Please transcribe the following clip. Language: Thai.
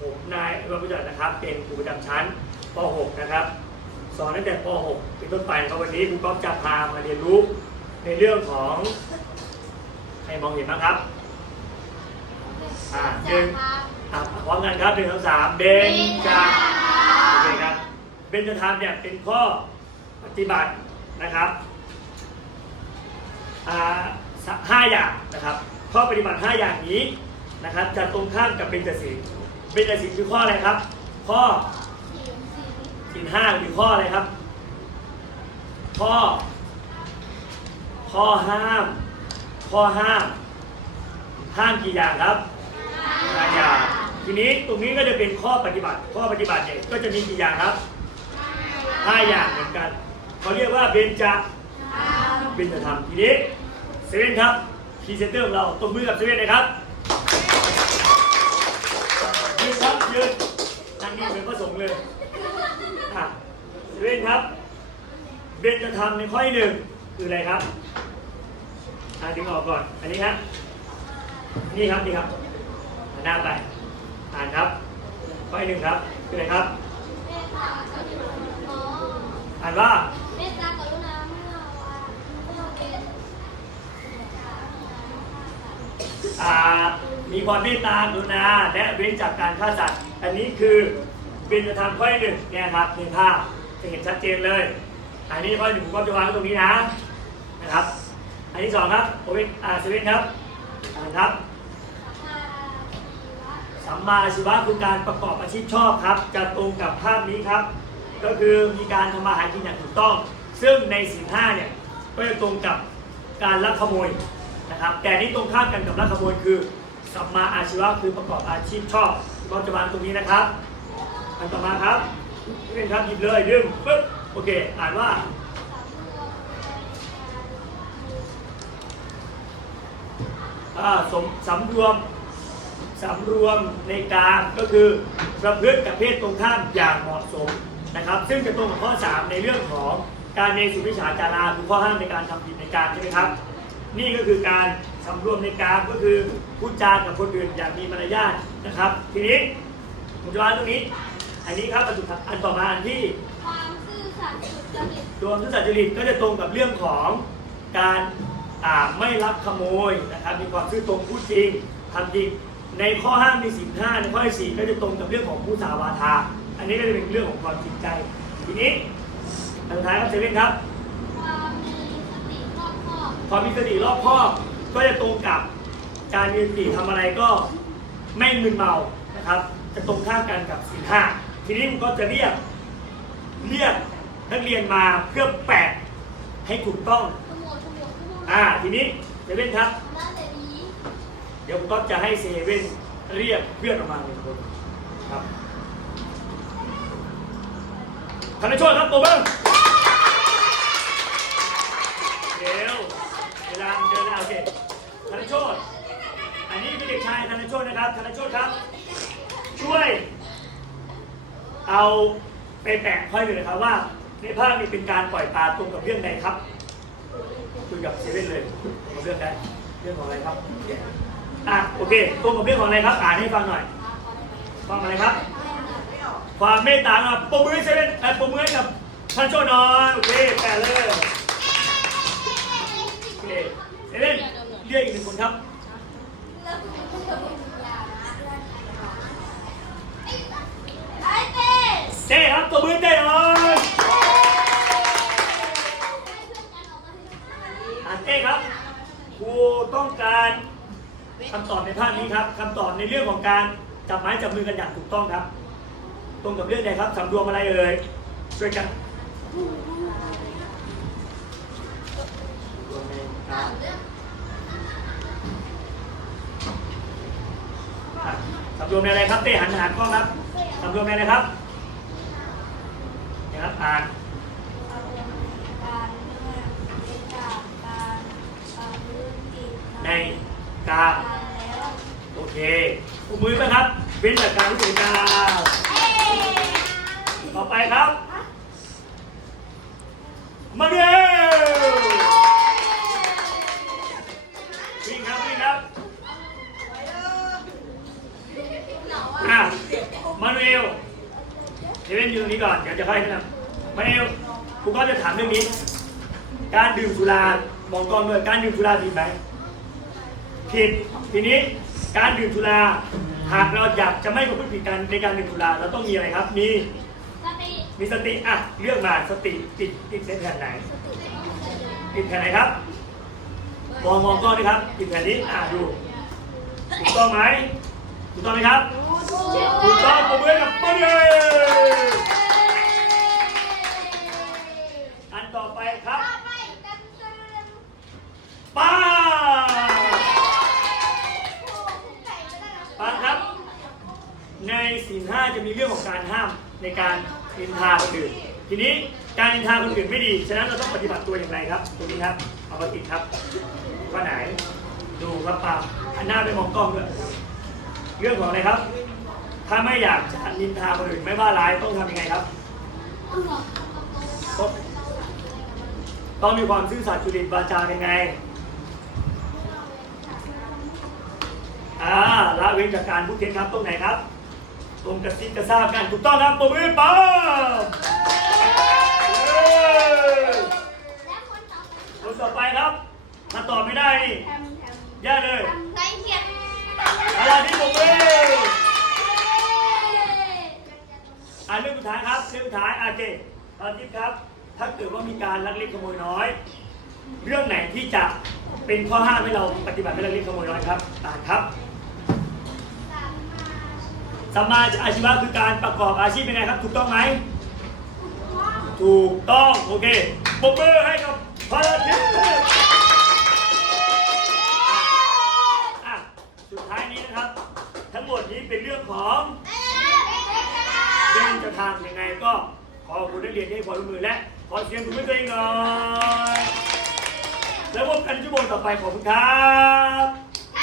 ผมนายอภิวัตพุทธนะครับ เป็นครูประจำชั้นป .6 นะครับ สอนตั้งแต่ป .6 เป็นต้นไปนะครับวันนี้ครูก๊อฟจะพามาเรียนรู้ในเรื่องของใครมองเห็นบ้างครับ อ่าหนึ่งอะพร้อมกันครับหนึ่งสองสามเบนจาโอเคครับเบนจธรรมเนี่ยเป็นข้อปฏิบัตินะครับอ่าห้าอย่างนะครับข้อปฏิบัติห้าอย่างนี้นะครับจะตรงข้ามกับเบญจศีล เบญจศีลคือข้ออะไรครับ ข้อศีลห้าหรือข้ออะไรครับ ข้อ ข้อห้าม ข้อห้าม ห้ามกี่อย่างครับห้าอย่าง ทีนี้ตรงนี้ก็จะเป็นข้อปฏิบัติ ข้อปฏิบัติเนี่ยก็จะมีกี่อย่างครับห้าอย่างเหมือนกันเขาเรียกว่าเบญจเบญจธรรมทีนี้เซเว่นครับพรีเซนเตอร์ของเราตบมือกับเซเว่นนะครับ ยืนครับยืนนั่งนี่เป็นพระสงฆ์เลยอะเซเว่นครับ เบญจธรรมในข้อที่หนึ่งคืออะไรครับอ่าดึงออกก่อน อันนี้ครับนี่ครับนี่ครับหันหน้าไป อ่านครับ ข้อที่หนึ่งครับคืออะไรครับ อ่านว่าเมตตากรุณาเมื่อวานเมีความเมตตากรุณาและเว้นจากการฆ่าสัตว์ อันนี้คือเป็นธรรมข้อที่หนึ่งเนี่ยครับในภาพจะเห็นชัดเจนเลย อันนี้ข้อหนึ่งผมก็จะวางตรงนี้นะนะครับ อันที่สองครับโอเวนอาเซเว่นครับอ่านครับสัมมาอาชีวะคือการประกอบอาชีพชอบครับ จะตรงกับภาพนี้ครับ ก็คือมีการทำมาหากินอย่างถูกต้อง ซึ่งในศีลห้าเนี่ยก็จะตรงกับการลักขโมยนะครับ แต่นี่ตรงข้ามกันกับลักขโมยคือ สัมมาอาชีวะคือประกอบอาชีพชอบก็จะวางตรงนี้นะครับ อันต่อมาครับนี่เป็นครับหยิบเลยดึงปึ๊บโอเค อ่านว่าอ่าสมสำรวมสำรวมในการก็คือประพฤติกับเพศตรงข้ามอย่างเหมาะสมนะครับ ซึ่งจะตรงกับข้อ 3 ในเรื่องของการในสุวิชาจาราคือข้อห้ามในการทำผิดในการใช่ไหมครับ นี่ก็คือการสำรวมในการก็คือพูดจากับคนอื่นอย่างมีมารยาทนะครับ ทีนี้ผมจะวางตรงนี้ อันนี้ครับอันสุดท้ายอันต่อมาอันที่ความซื่อสัตย์สุจริตรวมทุกสัจจริตก็จะตรงกับเรื่องของการอ่าไม่รับขโมยนะครับ มีความซื่อตรงพูดจริงทำจริงในข้อห้ามมีสินห้าในข้อที่สี่ก็จะตรงกับเรื่องของผู้สาวาทา อันนี้ก็จะเป็นเรื่องของความจริงใจ ทีนี้อันสุดท้ายครับเซเว่นครับ ความมีสติรอบคอบความมีสติรอบคอบ ก็จะตรงกับการมีสติทำอะไรก็ไม่มึนเมานะครับ จะตรงข้ามกันกับสินห้าทีนี้ผมก็จะเรียกเรียกนักเรียนมาเพื่อแปะให้ถูกต้องขโมยขโมยขโมยอ่าทีนี้เซเว่นครับน่าจะดีเดี๋ยวผมก็จะให้เซเว่นเรียกเพื่อนออกมาหนึ่งคนครับธนโชตครับตัวเบิ้ง ลามันเดินแล้วโอเคธนโชตอันนี้คือเด็กชายธนโชตนะครับธนโชตครับ ช่วย เอาไปแปะห้อยหน่อยนะครับว่า ในภาพนี้เป็นการปล่อยปลาตรงกับเรื่องใดครับ คุยกับเซเว่นเลยเรื่องใดเรื่องของอะไรครับอะโอเคตรงกับเรื่องของอะไรครับ อ่านให้ฟังหน่อยฟังอะไรครับ ความเมตตาครับปรบมือให้เซเว่นเอ่ปรบมือให้กับท่านโชนอยโอเคแปะเลย เซเว่นเรียกอีกหนึ่งคนครับไอเต้เต้ครับปรบมือเต้หน่อยอะเต้ครับครูต้องการคำตอบในภาพนี้ครับคำตอบในเรื่องของการจับไม้จับมือกันอย่างถูกต้องครับ ตรงกับเรื่องใดครับสำรวมอะไรเอ่ยช่วยกัน รวมในการอะสำรวมในอะไรครับเต้หันหันกล้องครับสำรวมในอะไรครับนี่ยครับอ่านในกาโอเคปรบมือไหมครับ เว้นจากการรู้สึกกาต่อไปครับ มาเร็ว เว่นอยู่ตรงนี้ก่อนเดี๋ยวจะค่อยแนะนำมาเอลครูก็จะถามเรื่องนี้ การดื่มสุรามองกล้องด้วยการดื่มสุราผิดไหมผิดทีนี้การดื่มสุราหากเราอยากจะไม่ประพฤติผิดกันในการดื่มสุราเราต้องมีอะไรครับ มีสติมีสติอะเลือกมาสติติดติดเส้นแผ่นไหน ติดแผ่นไหนครับมองมองกล้องด้วยครับติดแผ่นนี้อะดูถูกต้องไหมถูกต้องไหมครับ ถูกต้องผมเพื่อนกับปนเลยอันต่อไปครับป้าป้าครับ ในศีลห้าจะมีเรื่องของการห้ามในการนินทาคนอื่น ทีนี้การนินทาคนอื่นไม่ดี ฉะนั้นเราต้องปฏิบัติตัวอย่างไรครับตรงนี้ครับเอามาติดครับข้อไหน ดูครับปาอันหน้าไปมองกล้องด้วยเรื่องของอะไรครับ ถ้าไม่อยากจะนินทาคนอื่นไม่ว่าร้ายต้องทำยังไงครับ ต้องต้องมีความซื่อสัตย์จุริตวาจายังไงอ่าละเว้นจากการพูดเท็จครับตรงไหนครับ ตรงกระซิบกระซาบกันถูกต้องครับปรบมือป้าบเย้คนต่อไปครับ ถ้าตอบไม่ได้นี่แย่เลยอะไรที่ปรบมือ อ่าเรื่องสุดท้ายครับ เรื่องสุดท้ายโอเคตอนทิพย์ครับ ถ้าเกิดว่ามีการลักเล็กขโมยน้อย เรื่องไหนที่จะเป็นข้อห้ามให้เราปฏิบัติไม่ลักเล็กขโมยน้อยครับอ่านครับสัมมาอาชีวะคือการประกอบอาชีพเป็นไงครับ ถูกต้องไหมถูกต้องโอเคปรบมือให้กับพระทิพย์อะสุดท้ายนี้นะครับ ทั้งหมดนี้เป็นเรื่องของ เรื่องจะทำยังไงก็ขอคุณนักเรียนที่ให้ความร่วมมือและขอเสียงปรบมือตัวเองหน่อยแล้วพบกันชั่วโมงต่อไปขอบคุณครับ